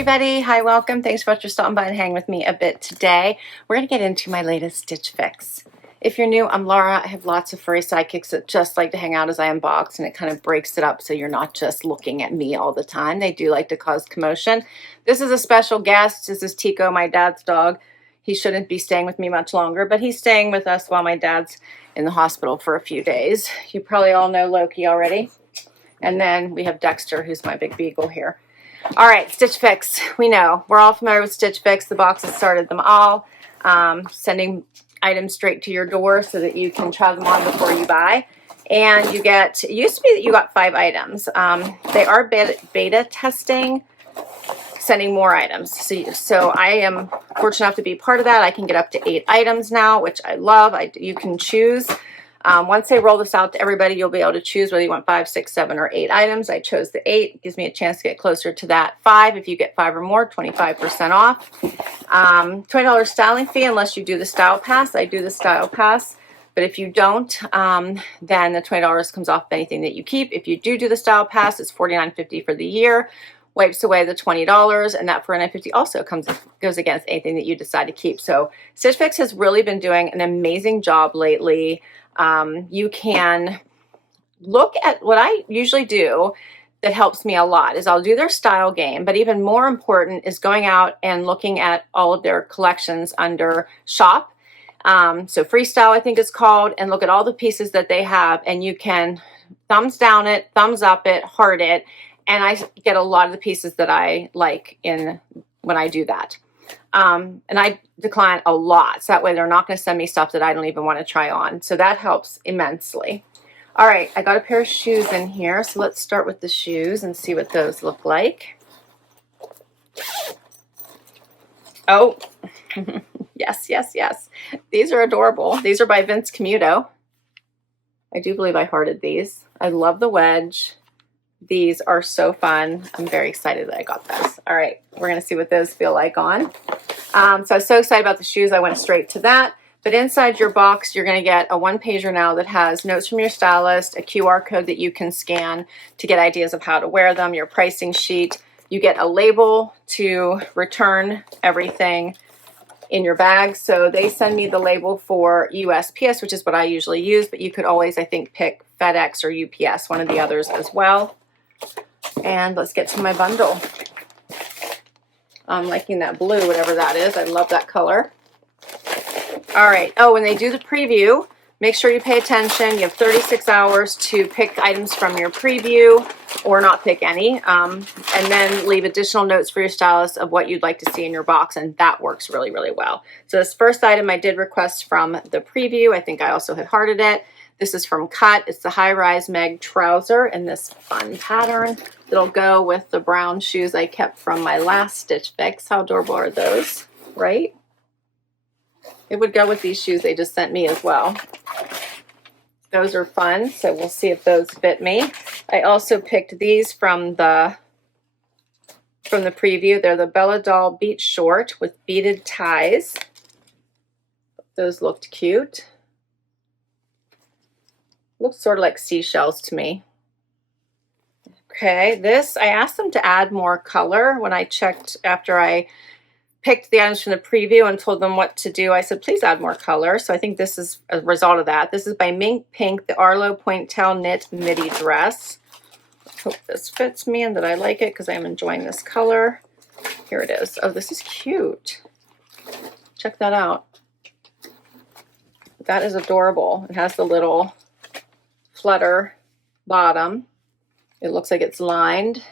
everybody. Hi, welcome. Thanks so much for stopping by and hanging with me a bit today. We're going to get into my latest stitch fix. If you're new, I'm Laura. I have lots of furry sidekicks that just like to hang out as I unbox, and it kind of breaks it up so you're not just looking at me all the time. They do like to cause commotion. This is a special guest. This is Tico, my dad's dog. He shouldn't be staying with me much longer, but he's staying with us while my dad's in the hospital for a few days. You probably all know Loki already. And then we have Dexter, who's my big beagle here. All right, Stitch Fix. We know. We're all familiar with Stitch Fix. The boxes started them all. Sending items straight to your door so that you can try them on before you buy. And you get, it used to be that you got 5 items. They are beta testing, sending more items. So I am fortunate enough to be part of that. I can get up to 8 items now, which I love. You can choose. Once they roll this out to everybody, you'll be able to choose whether you want 5, 6, 7, or 8 items. I chose the 8. It gives me a chance to get closer to that 5. If you get 5 or more, 25% off. $20 styling fee unless you do the style pass. I do the style pass. But if you don't, then the $20 comes off of anything that you keep. If you do the style pass, it's $49.50 for the year. Wipes away the $20, and that $49.50 also goes against anything that you decide to keep. So Stitch Fix has really been doing an amazing job lately. You can look at what I usually do that helps me a lot is I'll do their style game, but even more important is going out and looking at all of their collections under shop. So freestyle, I think it's called, and look at all the pieces that they have, and you can thumbs down it, thumbs up it, heart it, and I get a lot of the pieces that I like when I do that. And I decline a lot. So that way they're not going to send me stuff that I don't even want to try on. So that helps immensely. All right, I got a pair of shoes in here. So let's start with the shoes and see what those look like. Oh, yes, yes, yes. These are adorable. These are by Vince Camuto. I do believe I hearted these. I love the wedge. These are so fun. I'm very excited that I got those. All right, we're going to see what those feel like on. So I was so excited about the shoes, I went straight to that. But inside your box, you're going to get a 1-pager now that has notes from your stylist, a QR code that you can scan to get ideas of how to wear them, your pricing sheet. You get a label to return everything in your bag. So they send me the label for USPS, which is what I usually use, but you could always, I think, pick FedEx or UPS, one of the others as well. And let's get to my bundle. I'm liking that blue, whatever that is. I love that color. All right. Oh, when they do the preview, make sure you pay attention. You have 36 hours to pick items from your preview or not pick any. And then leave additional notes for your stylist of what you'd like to see in your box. And that works really, really well. So this first item I did request from the preview. I think I also had hearted it. This is from Cut. It's the high-rise Meg trouser in this fun pattern. It'll go with the brown shoes I kept from my last Stitch Fix. How adorable are those, right? It would go with these shoes they just sent me as well. Those are fun, so we'll see if those fit me. I also picked these from the preview. They're the Bella Dahl Beach Short with beaded ties. Those looked cute. Looks sort of like seashells to me. Okay, this, I asked them to add more color when I checked after I picked the items from the preview and told them what to do. I said, please add more color. So I think this is a result of that. This is by Minkpink, the Arlo Pointelle knit midi dress. I hope this fits me and that I like it because I'm enjoying this color. Here it is. Oh, this is cute. Check that out. That is adorable. It has the little flutter bottom. It looks like it's lined.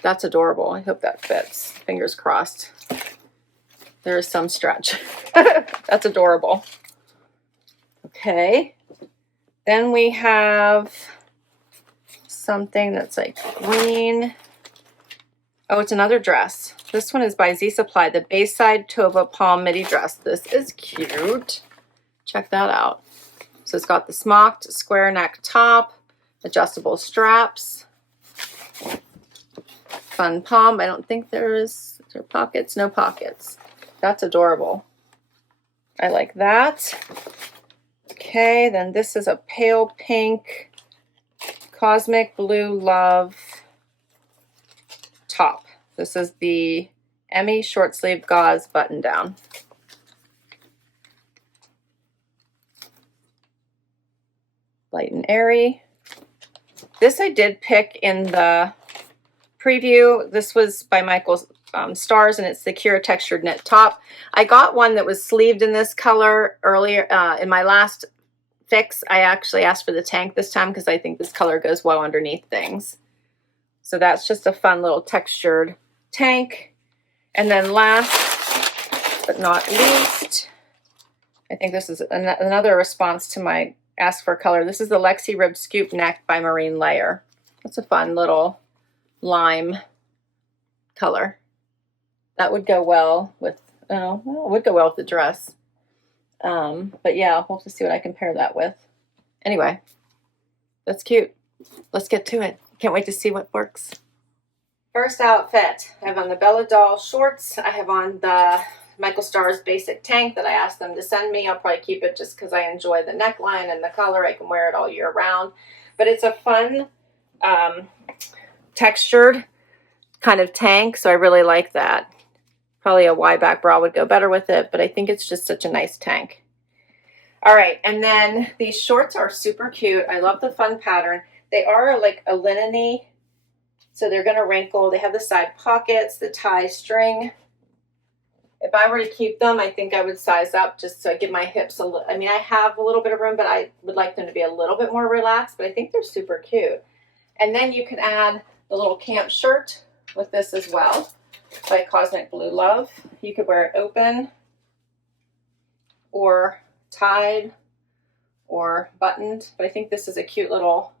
That's adorable. I hope that fits. Fingers crossed. There is some stretch. That's adorable. Okay. Then we have something that's like green. Oh, it's another dress. This one is by Supply, the Bayside Tova Palm Midi dress. This is cute. Check that out. So it's got the smocked square neck top, adjustable straps, fun palm. I don't think there pockets, no pockets. That's adorable. I like that. Okay, then this is a pale pink Cosmic Blue Love top. This is the Emmy short sleeve gauze button down. Light and airy. This I did pick in the preview. This was by Michael Stars, and it's the Cura textured knit top. I got one that was sleeved in this color earlier in my last fix. I actually asked for the tank this time because I think this color goes well underneath things. So that's just a fun little textured tank. And then last but not least, I think this is another response to my ask for color. This is the Lexi Rib Scoop Neck by Marine Layer. It's a fun little lime color. That would go well with, well, it would go well with the dress. But yeah, we'll have to see what I can pair that with. Anyway, that's cute. Let's get to it. Can't wait to see what works. First outfit, I have on the Bella Dahl shorts. I have on the Michael Stars basic tank that I asked them to send me. I'll probably keep it just because I enjoy the neckline and the color. I can wear it all year round. But it's a fun textured kind of tank, so I really like that. Probably a Y-back bra would go better with it, but I think it's just such a nice tank. All right, and then these shorts are super cute. I love the fun pattern. They are like a linen-y, so they're going to wrinkle. They have the side pockets, the tie string. If I were to keep them, I think I would size up just so I give my hips a little. I mean, I have a little bit of room, but I would like them to be a little bit more relaxed, but I think they're super cute. And then you can add the little camp shirt with this as well by Cosmic Blue Love. You could wear it open or tied or buttoned, but I think this is a cute little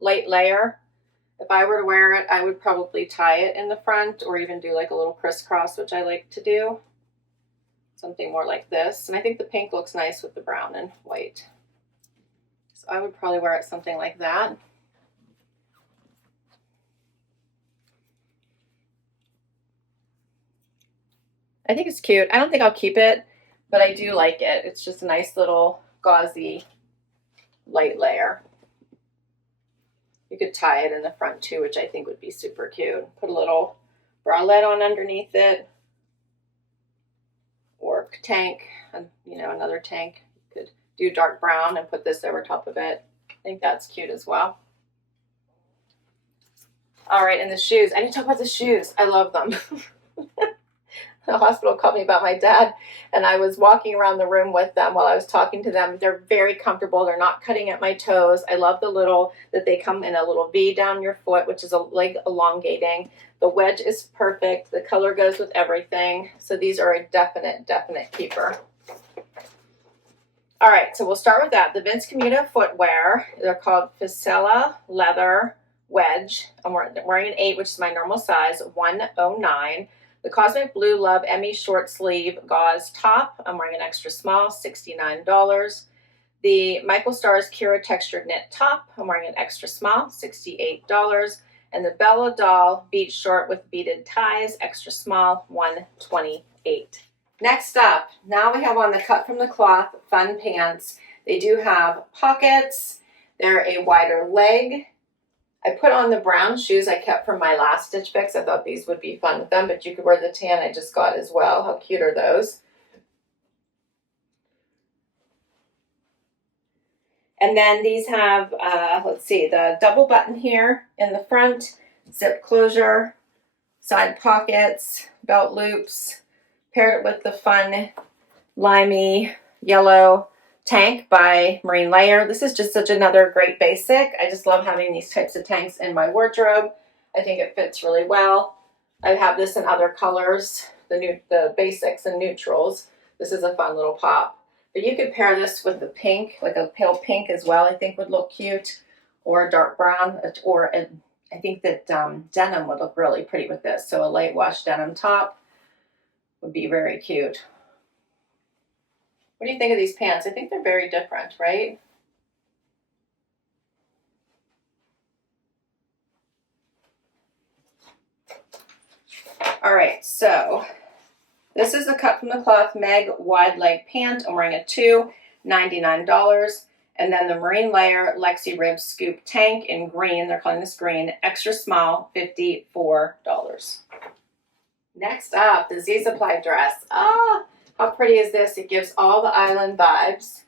light layer. If I were to wear it, I would probably tie it in the front or even do like a little crisscross, which I like to do. Something more like this. And I think the pink looks nice with the brown and white. So I would probably wear it something like that. I think it's cute. I don't think I'll keep it, but I do like it. It's just a nice little gauzy light layer. You could tie it in the front too, which I think would be super cute. Put a little bralette on underneath it, or tank, and you know, another tank. You could do dark brown and put this over top of it. I think that's cute as well. All right, and the shoes. I didn't talk about the shoes. I love them. The hospital called me about my dad, and I was walking around the room with them while I was talking to them. They're very comfortable. They're not cutting at my toes. I love the little, that they come in a little V down your foot, which is a leg elongating. The wedge is perfect. The color goes with everything. So these are a definite keeper. All right, so we'll start with that. The Vince Camuto footwear. They're called Fisella Leather Wedge. I'm wearing an 8, which is my normal size, 109. The Cosmic Blue Love Emmy short sleeve gauze top. I'm wearing an extra small, $69. The Michael Stars Cura textured knit top. I'm wearing an extra small, $68. And the Bella Dahl beach short with beaded ties, extra small, $128. Next up, now we have on the Cut from the Cloth fun pants. They do have pockets. They're a wider leg. I put on the brown shoes I kept from my last Stitch Fix. I thought these would be fun with them, but you could wear the tan I just got as well. How cute are those? And then these have, let's see, the double button here in the front, zip closure, side pockets, belt loops. Paired it with the fun limey yellow tank by Marine Layer. This is just such another great basic. I just love having these types of tanks in my wardrobe. I think it fits really well. I have this in other colors, the basics and neutrals. This is a fun little pop. But you could pair this with the pink, like a pale pink as well, I think would look cute, or a dark brown, or I think that denim would look really pretty with this. So a light wash denim top would be very cute. What do you think of these pants? I think they're very different, right? All right, so this is the Cut from the Cloth Meg wide leg pant. I'm wearing a 2, $99. And then the Marine Layer Lexi Rib Scoop Tank in green. They're calling this green. Extra small, $54. Next up, the Z Supply dress. Ah, how pretty is this? It gives all the island vibes.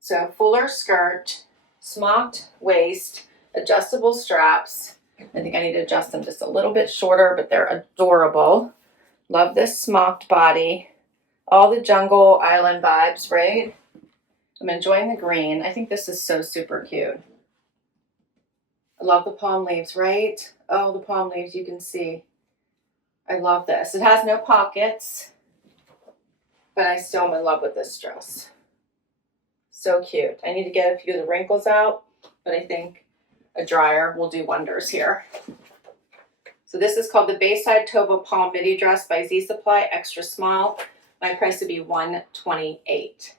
So fuller skirt, smocked waist, adjustable straps. I think I need to adjust them just a little bit shorter, but they're adorable. Love this smocked body. All the jungle island vibes, right? I'm enjoying the green. I think this is so super cute. I love the palm leaves, right? Oh, the palm leaves, you can see. I love this. It has no pockets, but I still am in love with this dress. So cute. I need to get a few of the wrinkles out, but I think a dryer will do wonders here. So this is called the Bayside Tova Palm Midi Dress by Z Supply, extra small. My price would be $128.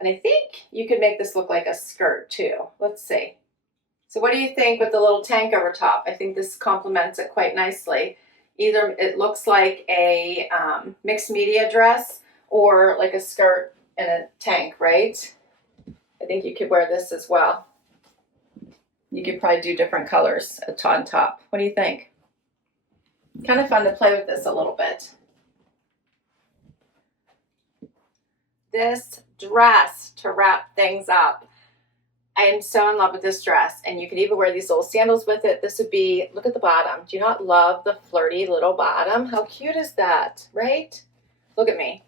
And I think you could make this look like a skirt too. Let's see. So what do you think with the little tank over top? I think this complements it quite nicely. Either it looks like a mixed media dress or like a skirt and a tank, right? I think you could wear this as well. You could probably do different colors on top. What do you think? Kind of fun to play with this a little bit. This dress, to wrap things up, I am so in love with this dress, and you could even wear these little sandals with it. This would be, look at the bottom. Do you not love the flirty little bottom? How cute is that, right? Look at me.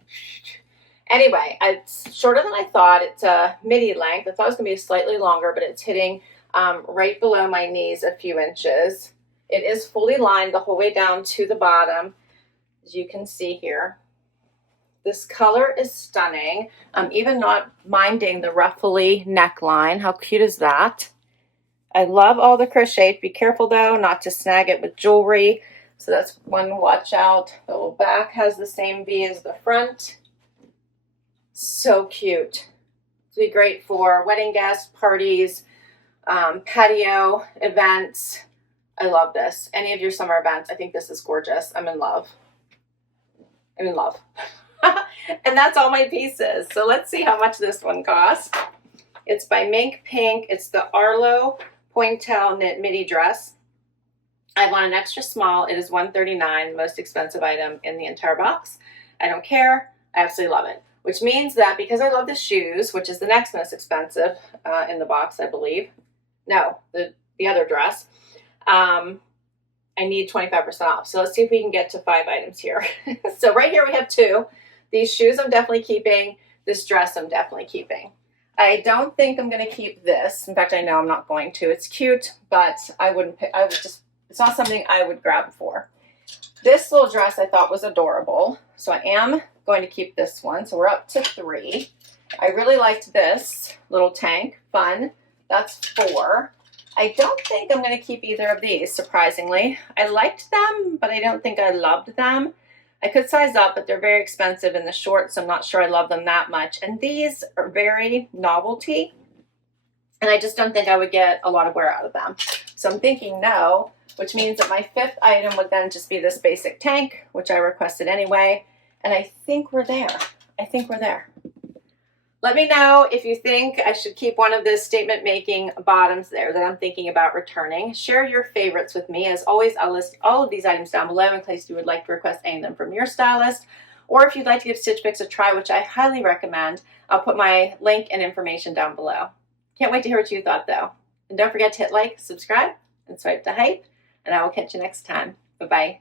Anyway, it's shorter than I thought. It's a midi length. I thought it was going to be slightly longer, but it's hitting right below my knees a few inches. It is fully lined the whole way down to the bottom, as you can see here. This color is stunning. I'm even not minding the ruffly neckline. How cute is that? I love all the crochet. Be careful though not to snag it with jewelry. So that's one to watch out. The little back has the same V as the front. So cute. It'll be great for wedding guests, parties, patio events. I love this. Any of your summer events, I think this is gorgeous. I'm in love. I'm in love. And that's all my pieces. So let's see how much this one costs. It's by Minkpink. It's the Arlo Pointelle knit midi dress. I want an extra small. It is $139, the most expensive item in the entire box. I don't care. I absolutely love it. Which means that because I love the shoes, which is the next most expensive in the box, I believe. No, the other dress. I need 25% off. So let's see if we can get to 5 items here. So right here we have 2. These shoes I'm definitely keeping. This dress I'm definitely keeping. I don't think I'm going to keep this. In fact, I know I'm not going to. It's cute, but I wouldn't pick, it's not something I would grab for. This little dress I thought was adorable. So I am going to keep this one. So we're up to 3. I really liked this little tank. Fun. That's 4. I don't think I'm going to keep either of these, surprisingly. I liked them, but I don't think I loved them. I could size up, but they're very expensive in the shorts, so I'm not sure I love them that much. And these are very novelty, and I just don't think I would get a lot of wear out of them. So I'm thinking no, which means that my 5th item would then just be this basic tank, which I requested anyway. And I think we're there. I think we're there. Let me know if you think I should keep one of the statement-making bottoms there that I'm thinking about returning. Share your favorites with me. As always, I'll list all of these items down below in case you would like to request any of them from your stylist. Or if you'd like to give Stitch Fix a try, which I highly recommend, I'll put my link and information down below. Can't wait to hear what you thought, though. And don't forget to hit like, subscribe, and swipe to hype. And I will catch you next time. Bye-bye.